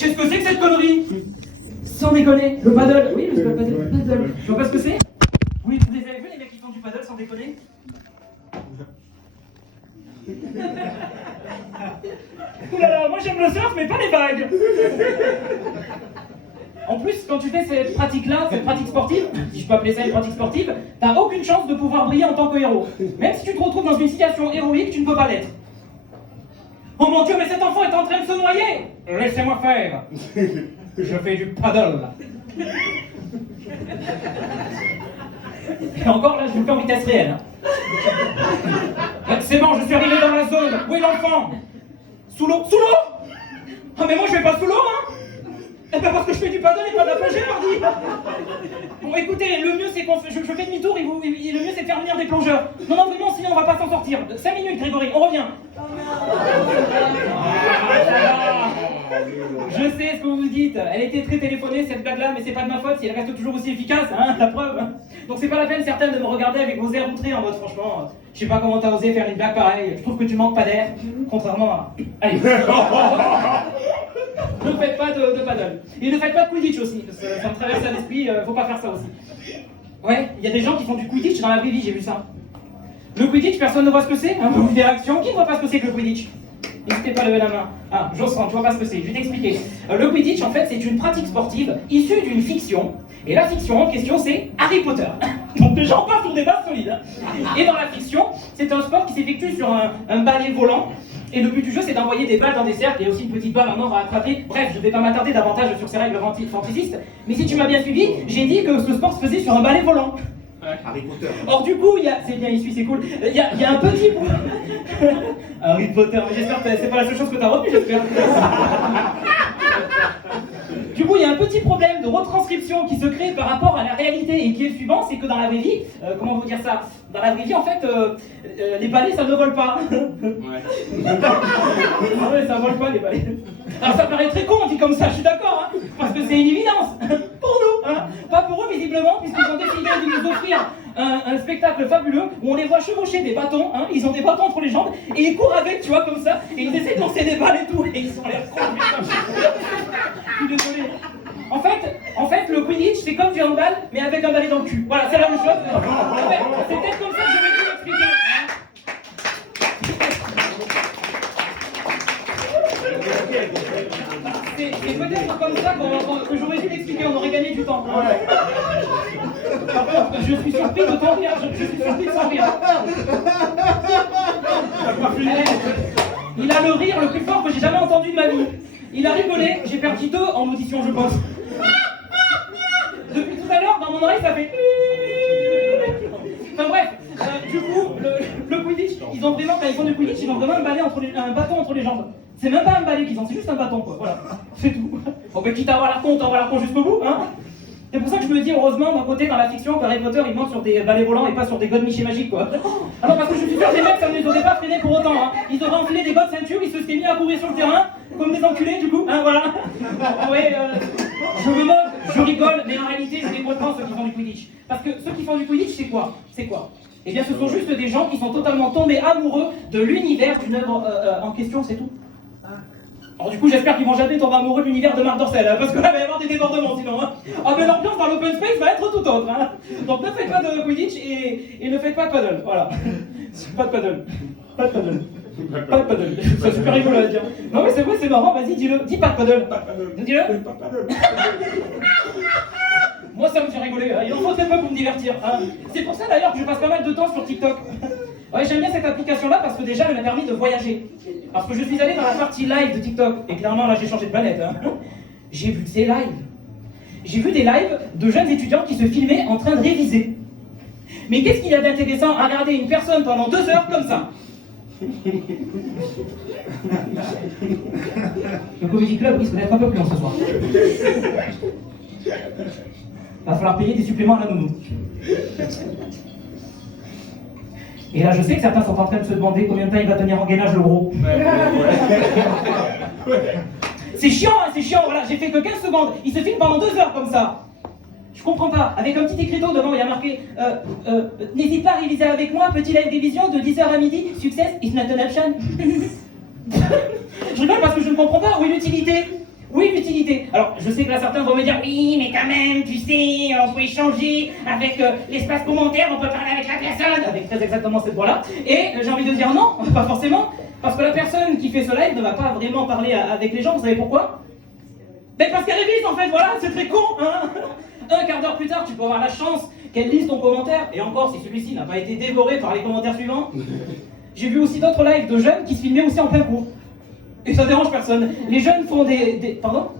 Qu'est-ce que c'est que cette connerie? Sans déconner, le paddle. Oui, le paddle. Je vois pas ce que c'est. Oui, vous les avez vus les mecs qui font du paddle sans déconner? Oulala, moi j'aime le surf mais pas les vagues. En plus, quand tu fais cette pratique-là, cette pratique sportive, si je peux appeler ça une pratique sportive, t'as aucune chance de pouvoir briller en tant que héros. Même si tu te retrouves dans une situation héroïque, tu ne peux pas l'être. Oh mon Dieu, mais cet enfant est en train de se noyer! Laissez-moi faire. Je fais du paddle. Et encore là, je vous fais en vitesse réelle. C'est bon, je suis arrivé dans la zone. Où est l'enfant? Sous l'eau? Sous l'eau? Ah mais moi je vais pas sous l'eau, hein? Eh ben parce que je fais du paddle et pas de la plongée, mardi. Bon écoutez, le mieux c'est qu'on je fais demi-tour et le mieux c'est de faire venir des plongeurs. Non, non, vraiment, sinon on va pas s'en sortir. 5 minutes, Grégory, on revient. Je sais ce que vous vous dites, elle était très téléphonée cette blague-là, mais c'est pas de ma faute si elle reste toujours aussi efficace, hein, la preuve. Donc c'est pas la peine certaine de me regarder avec vos airs outrés en mode franchement, je sais pas comment t'as osé faire une blague pareille, je trouve que tu manques pas d'air, contrairement à... Allez. Ne faites pas de paddle. Et ne faites pas de Quidditch aussi, parce que ça me traverse à l'esprit, faut pas faire ça aussi. Ouais, il y a des gens qui font du Quidditch dans la vraie vie, j'ai vu ça. Le Quidditch, personne ne voit ce que c'est, hein, des réactions, qui ne voit pas ce que c'est que le Quidditch? N'hésitez pas à lever la main. Ah, Josserand, tu vois pas ce que c'est, je vais t'expliquer. Le Quidditch, en fait, c'est une pratique sportive issue d'une fiction, et la fiction en question, c'est Harry Potter. Donc déjà, on part sur des bases solides. Hein. Et dans la fiction, c'est un sport qui s'effectue sur un balai volant, et le but du jeu, c'est d'envoyer des balles dans des cercles, et aussi une petite balle en or à attraper. Bref, je ne vais pas m'attarder davantage sur ces règles fantaisistes, mais si tu m'as bien suivi, j'ai dit que ce sport se faisait sur un balai volant. Harry Potter. Or du coup, il y a... C'est bien, il suit, c'est cool. Il y a un petit... Harry Potter, mais j'espère que c'est pas la seule chose que t'as retenue, j'espère. Du coup, il y a un petit problème de retranscription qui se crée par rapport à la réalité et qui est le suivant, c'est que dans la vraie vie, comment vous dire ça? Dans la vraie vie, en fait, les balais, ça ne vole pas. Ouais. Ah ouais, ça vole pas, les balais. Alors ça paraît très con, on dit comme ça, je suis d'accord, hein, parce que c'est une évidence. Pour nous, hein. Pas pour eux, visiblement, puisqu'ils ont décidé de nous offrir un spectacle fabuleux où on les voit chevaucher des bâtons, hein, ils ont des bâtons entre les jambes, et ils courent avec, tu vois, comme ça, et ils essaient de lancer des balles et tout, et ils ont l'air cons. Je suis désolé. En fait, le Quidditch, c'est comme du handball, mais avec un balai dans le cul. Voilà, c'est la même chose. En fait, c'est peut-être comme ça que j'aurais dû l'expliquer. C'est peut-être comme ça que j'aurais dû l'expliquer, on aurait gagné du temps. Par contre, je suis surpris de t'en rire, je suis surpris de s'en rire. Il a le rire le plus fort que j'ai jamais entendu de ma vie. Il a rigolé, j'ai perdu 2 en audition, je pense. Depuis tout à l'heure, dans mon oreille, ça fait... Enfin bref, du coup, le Quidditch, ils ont vraiment, quand ils font du Quidditch, ils ont vraiment un bâton entre les jambes. C'est même pas un balai qu'ils ont, c'est juste un bâton, quoi. Voilà, c'est tout. Bon, ben quitte à avoir la con, on va la con jusqu'au bout, hein. C'est pour ça que je me dis, heureusement, d'un côté, dans la fiction, Harry Potter, il monte sur des balais volants et pas sur des godes Michel magiques, quoi. Ah non, parce que je suis sûr que les mecs, ça ne les aurait pas freinés pour autant, hein. Ils auraient enfilé des godes ceinture, ils se seraient mis à courir sur le terrain, comme des enculés, du coup, hein, voilà. Ouais, je me moque, je rigole, mais en réalité, je les comprends, ceux qui font du Quidditch. Parce que ceux qui font du Quidditch, c'est quoi? C'est quoi? Eh bien, ce sont juste des gens qui sont totalement tombés amoureux de l'univers d'une œuvre en question, c'est tout. Alors du coup, j'espère qu'ils vont jamais tomber amoureux de l'univers de Marc Dorcel, hein, parce que là, il va y avoir des débordements sinon. Hein. Ah mais l'ambiance dans l'open space va être tout autre. Hein. Donc ne faites pas de Quidditch et ne faites pas de paddle. Voilà. Pas de paddle. Pas de paddle. Pas de paddle. C'est super rigolo à dire. Non mais c'est vrai, c'est marrant, vas-y, dis-le. Dis pas de paddle. Dis-le. Moi ça me fait rigoler, hein. Il en faut très peu pour me divertir. Hein. C'est pour ça d'ailleurs que je passe pas mal de temps sur TikTok. Ouais, j'aime bien cette application-là parce que déjà, elle m'a permis de voyager. Parce que je suis allé dans la partie live de TikTok. Et clairement, là, j'ai changé de planète. Hein. J'ai vu des lives. J'ai vu des lives de jeunes étudiants qui se filmaient en train de réviser. Mais qu'est-ce qu'il y a d'intéressant à regarder une personne pendant 2 heures comme ça? Le Comedy Club risque d'être un peu plus long ce soir. Va falloir payer des suppléments à la nounou. Et là, je sais que certains sont en train de se demander combien de temps il va tenir en gainage le gros. C'est chiant, hein, c'est chiant, voilà, j'ai fait que 15 secondes. Il se filme pendant 2 heures comme ça. Je comprends pas. Avec un petit écriteau devant, il y a marqué n'hésite pas à réviser avec moi, petit live révision de 10h à midi, success is not an option. Je rigole parce que je ne comprends pas. Où est l'utilité? Oui, l'utilité. Je sais que là certains vont me dire oui, mais quand même, tu sais, on peut échanger avec l'espace commentaire, on peut parler avec la personne, avec très exactement cette voix-là. Et j'ai envie de dire non, pas forcément, parce que la personne qui fait ce live ne va pas vraiment parler avec les gens. Vous savez pourquoi? Ben parce qu'elle révise en fait, voilà, c'est très con, hein. Un quart d'heure plus tard, tu peux avoir la chance qu'elle lise ton commentaire, et encore si celui-ci n'a pas été dévoré par les commentaires suivants. J'ai vu aussi d'autres lives de jeunes qui se filmaient aussi en plein cours. Et ça dérange personne. Les jeunes font des... Pardon?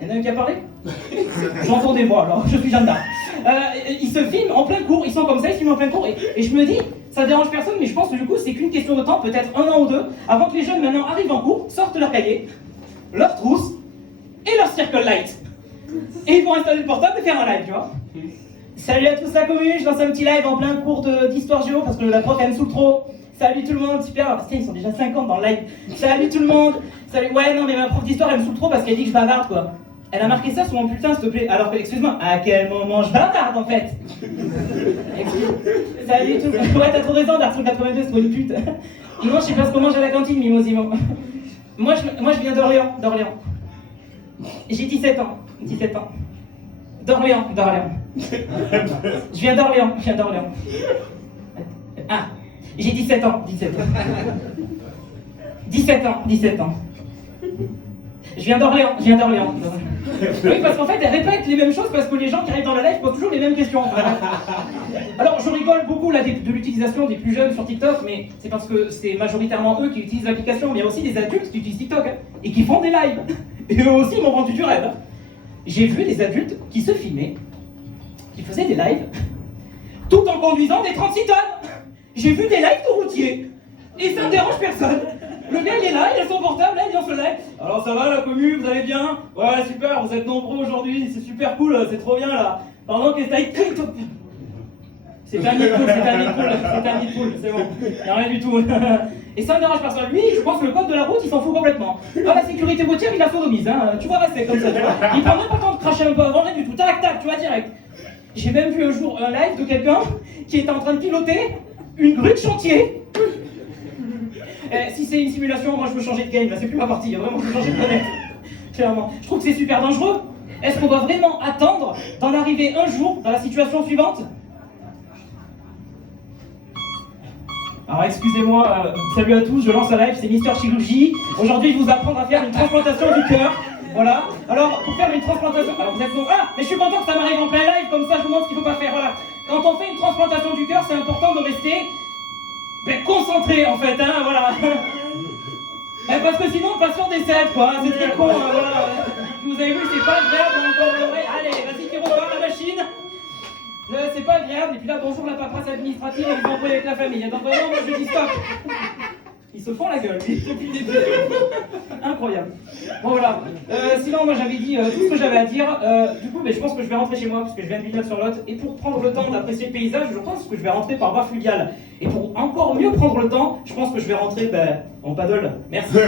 Il y en a un qui a parlé? J'entends des voix, alors je suis Jeanne d'Arc. Ils se filment en plein cours, ils sont comme ça, ils se filment en plein cours, et je me dis, ça dérange personne, mais je pense que du coup, c'est qu'une question de temps, peut-être 1 an ou 2, avant que les jeunes maintenant arrivent en cours, sortent leur cahier, leur trousse, et leur circle light. Et ils vont installer le portable et faire un live, tu vois. Salut à tous la commune, je lance un petit live en plein cours d'histoire géo, parce que la prof elle me saoule trop. Salut tout le monde, super, alors, ils sont déjà 50 dans le live. Salut tout le monde, salut, ouais non mais ma prof d'histoire elle me saoule trop parce qu'elle dit que je bavarde quoi. Elle a marqué ça sur mon bulletin s'il te plaît, alors que excuse-moi, à quel moment je bavarde en fait? Salut tout le monde, ouais t'as trop raison, d'Arthur 82 c'est pas une pute. Moi je sais pas ce qu'on mange à la cantine Mimosimo. Moi je viens d'Orléans. J'ai 17 ans. D'Orléans. Je viens d'Orléans. Ah, j'ai 17 ans. 17 ans. Je viens d'Orléans. Oui, parce qu'en fait, elle répète les mêmes choses parce que les gens qui arrivent dans le live posent toujours les mêmes questions. Alors, je rigole beaucoup là, de l'utilisation des plus jeunes sur TikTok, mais c'est parce que c'est majoritairement eux qui utilisent l'application, mais il y a aussi des adultes qui utilisent TikTok et qui font des lives. Et eux aussi m'ont vendu du rêve. J'ai vu des adultes qui se filmaient, qui faisaient des lives, tout en conduisant des 36 tonnes. J'ai vu des lives de routiers. Et ça ne dérange personne. Le gars il est là, il a son portable, là, il lance le live. Alors ça va la commu, vous allez bien? Ouais super, vous êtes nombreux aujourd'hui, c'est super cool, c'est trop bien là. Pendant que c'est un nid de poule, c'est bon. Il n'y a rien du tout. Et ça ne dérange personne. Lui, je pense que le code de la route, il s'en fout complètement. Ah, la sécurité routière, il la sodomise, hein. Tu vois rester comme ça, tu vois. Il prend même pas le temps de cracher un peu avant, rien du tout. Tac, tac, tu vois, direct. J'ai même vu un jour un live de quelqu'un qui était en train de piloter une grue de chantier. Si c'est une simulation, moi je veux changer de game, là c'est plus ma partie, vraiment je veux changer de planète. Clairement. Je trouve que c'est super dangereux. Est-ce qu'on doit vraiment attendre d'en arriver un jour dans la situation suivante? Alors excusez-moi, salut à tous, je lance un live, c'est Mister Chirurgie. Aujourd'hui je vais vous apprendre à faire une transplantation du cœur. Voilà. Alors pour faire une transplantation, alors vous êtes bon. Ah, mais je suis content que ça m'arrive en plein live, comme ça je vous montre ce qu'il faut pas faire. Voilà. Quand on fait une transplantation du cœur, c'est important de rester concentré en fait, hein, voilà. Parce que sinon le patient décède quoi, c'est très con, voilà. Vous avez vu, c'est pas agréable encore le vrai. Allez, vas-y Pierrot, voir la machine. C'est pas agréable, et puis là bonjour la paperasse administrative et les employés avec la famille. Donc vraiment moi je dis stop. Ils se font la gueule, depuis le début. Incroyable. Bon voilà. Sinon moi j'avais dit tout ce que j'avais à dire. Du coup je pense que je vais rentrer chez moi parce que je viens de d'une note sur l'autre. Et pour prendre le temps d'apprécier le paysage, je pense que je vais rentrer par voie fluviale. Et pour encore mieux prendre le temps, je pense que je vais rentrer en paddle. Merci.